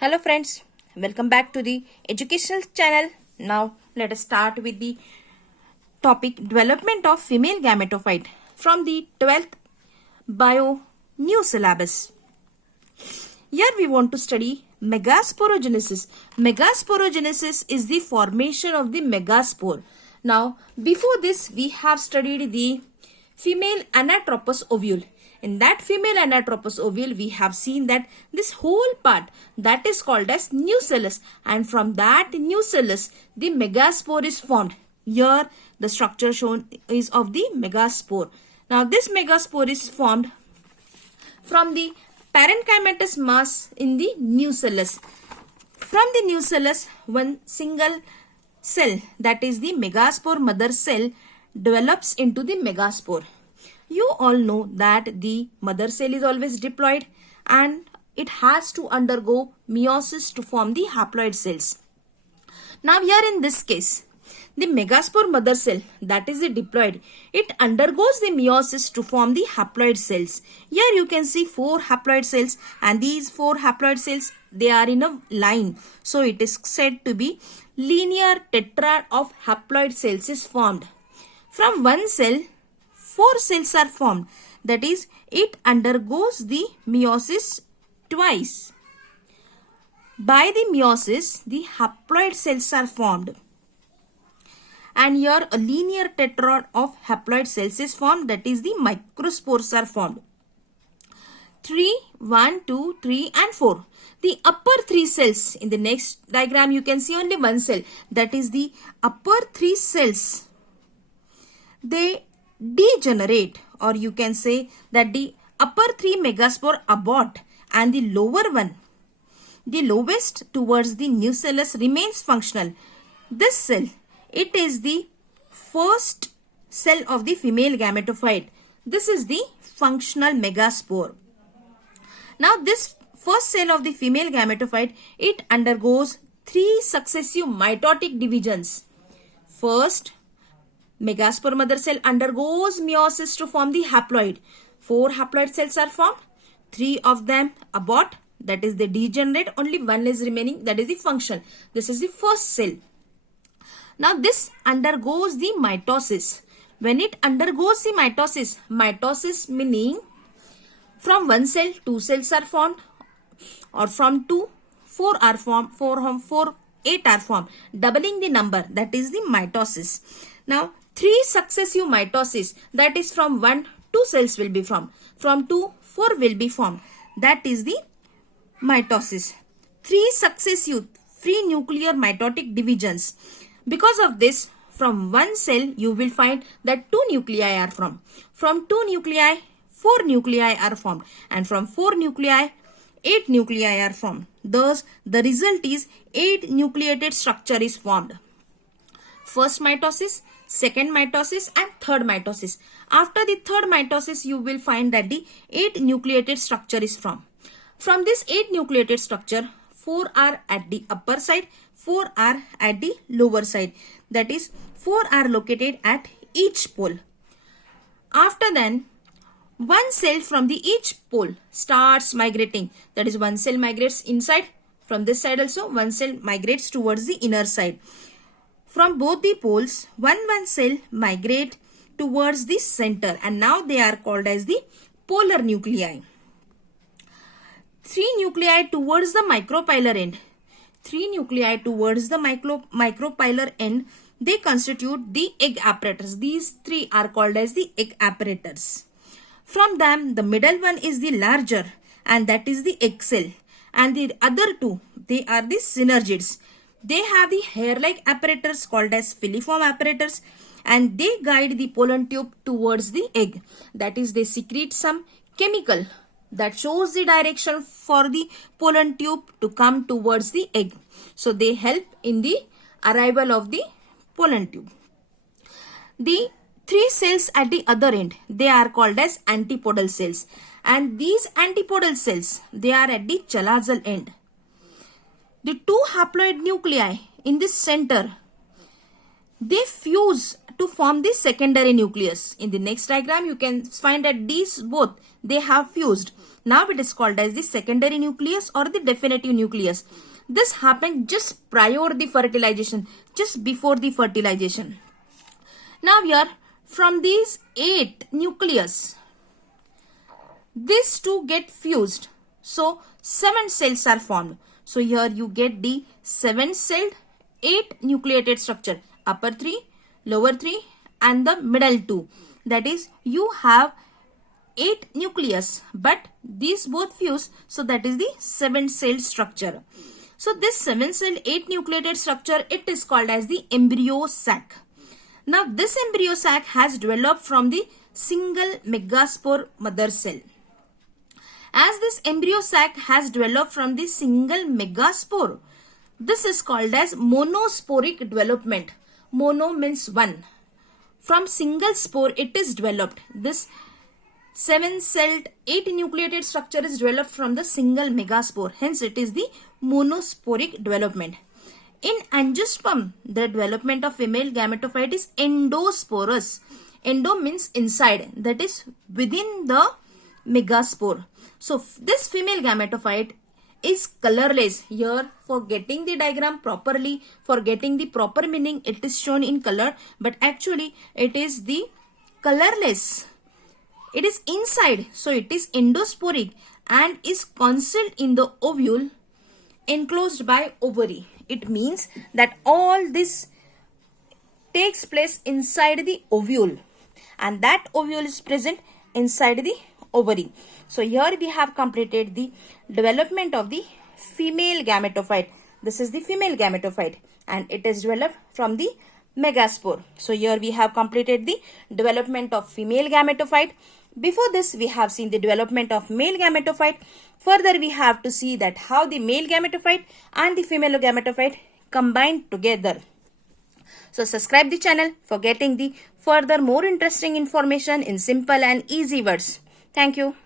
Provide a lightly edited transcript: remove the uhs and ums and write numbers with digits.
Hello friends, welcome back to the educational channel. Now let us start with the topic development of female gametophyte from the 12th bio new syllabus. Here we want to study megasporogenesis. Megasporogenesis is the formation of the megaspore. Now before this we have studied the female anatropous ovule. In that female anatropous ovule, we have seen that this whole part that is called as nucellus, and from that nucellus, the megaspore is formed. Here, the structure shown is of the megaspore. Now, this megaspore is formed from the parenchymatous mass in the nucellus. From the nucellus, one single cell, that is the megaspore mother cell, develops into the megaspore. You all know that the mother cell is always diploid and it has to undergo meiosis to form the haploid cells. Now here in this case, the megaspore mother cell, that is the diploid, it undergoes the meiosis to form the haploid cells. Here you can see 4 haploid cells, and these 4 haploid cells, they are in a line. So it is said to be linear tetrad of haploid cells is formed. From one cell, 4 cells are formed. That is, it undergoes the meiosis twice. By the meiosis, the haploid cells are formed. And here a linear tetrad of haploid cells is formed. That is, the microspores are formed. 3, 1, 2, 3 and 4. The upper 3 cells, in the next diagram you can see only one cell. That is, the upper 3 cells, they degenerate, or you can say that the upper 3 megaspore abort and the lower one, the lowest towards the nucellus, remains functional. This cell, it is the first cell of the female gametophyte. This is the functional megaspore. Now this first cell of the female gametophyte, it undergoes 3 successive mitotic divisions. First, megaspore mother cell undergoes meiosis to form the haploid. 4 haploid cells are formed. 3 of them abort, that is they degenerate. Only one is remaining, that is the function. This is the first cell. Now this undergoes the mitosis. When it undergoes the mitosis, mitosis meaning from one cell 2 cells are formed, or from 2 4 are formed, 4 8 are formed, doubling the number, that is the mitosis. Now 3 successive mitosis, that is from 1 2 cells will be formed, from 2 4 will be formed, that is the mitosis. 3 successive free nuclear mitotic divisions. Because of this, from one cell you will find that 2 nuclei are formed. From 2 nuclei 4 nuclei are formed, and from 4 nuclei 8 nuclei are formed. Thus the result is 8 nucleated structure is formed. First mitosis, second mitosis and third mitosis. After the third mitosis, you will find that the 8 nucleated structure is formed. From this 8 nucleated structure, 4 are at the upper side, 4 are at the lower side. That is, 4 are located at each pole. After then, one cell from the each pole starts migrating. That is, one cell migrates inside. From this side also, one cell migrates towards the inner side. From both the poles, one cell migrate towards the center, and now they are called as the polar nuclei. 3 nuclei towards the micropylar end. 3 nuclei towards the micropylar end, they constitute the egg apparatus. These 3 are called as the egg apparatus. From them, the middle one is the larger, and that is the egg cell. And the other 2, they are the synergids. They have the hair-like apparatus called as filiform apparatus, and they guide the pollen tube towards the egg. That is, they secrete some chemical that shows the direction for the pollen tube to come towards the egg. So they help in the arrival of the pollen tube. The 3 cells at the other end, they are called as antipodal cells, and these antipodal cells, they are at the chalazal end. The 2 haploid nuclei in this center, they fuse to form the secondary nucleus. In the next diagram, you can find that these both, they have fused. Now it is called as the secondary nucleus or the definitive nucleus. This happened just prior the fertilization, just before the fertilization. Now here, from these 8 nucleus, these two get fused. So 7 cells are formed. So here you get the 7-celled 8 nucleated structure, upper 3, lower 3 and the middle 2. That is, you have 8 nucleus, but these both fuse, so that is the 7-celled structure. So this 7-celled 8 nucleated structure, it is called as the embryo sac. Now this embryo sac has developed from the single megaspore mother cell. As this embryo sac has developed from the single megaspore, this is called as monosporic development. Mono means one. From single spore it is developed. This 7-celled 8 nucleated structure is developed from the single megaspore. Hence it is the monosporic development. In angiosperm, the development of female gametophyte is endosporous. Endo means inside, that is within the megaspore. So this female gametophyte is colorless. Here, for getting the diagram properly, for getting the proper meaning, it is shown in color, but actually it is the colorless. It is inside, so it is endosporic and is concealed in the ovule enclosed by ovary. It means that all this takes place inside the ovule, and that ovule is present inside the ovary. So here we have completed the development of the female gametophyte. This is the female gametophyte and it is developed from the megaspore. So here we have completed the development of female gametophyte. Before this, we have seen the development of male gametophyte. Further, we have to see that how the male gametophyte and the female gametophyte combine together. So subscribe the channel for getting the further more interesting information in simple and easy words. Thank you.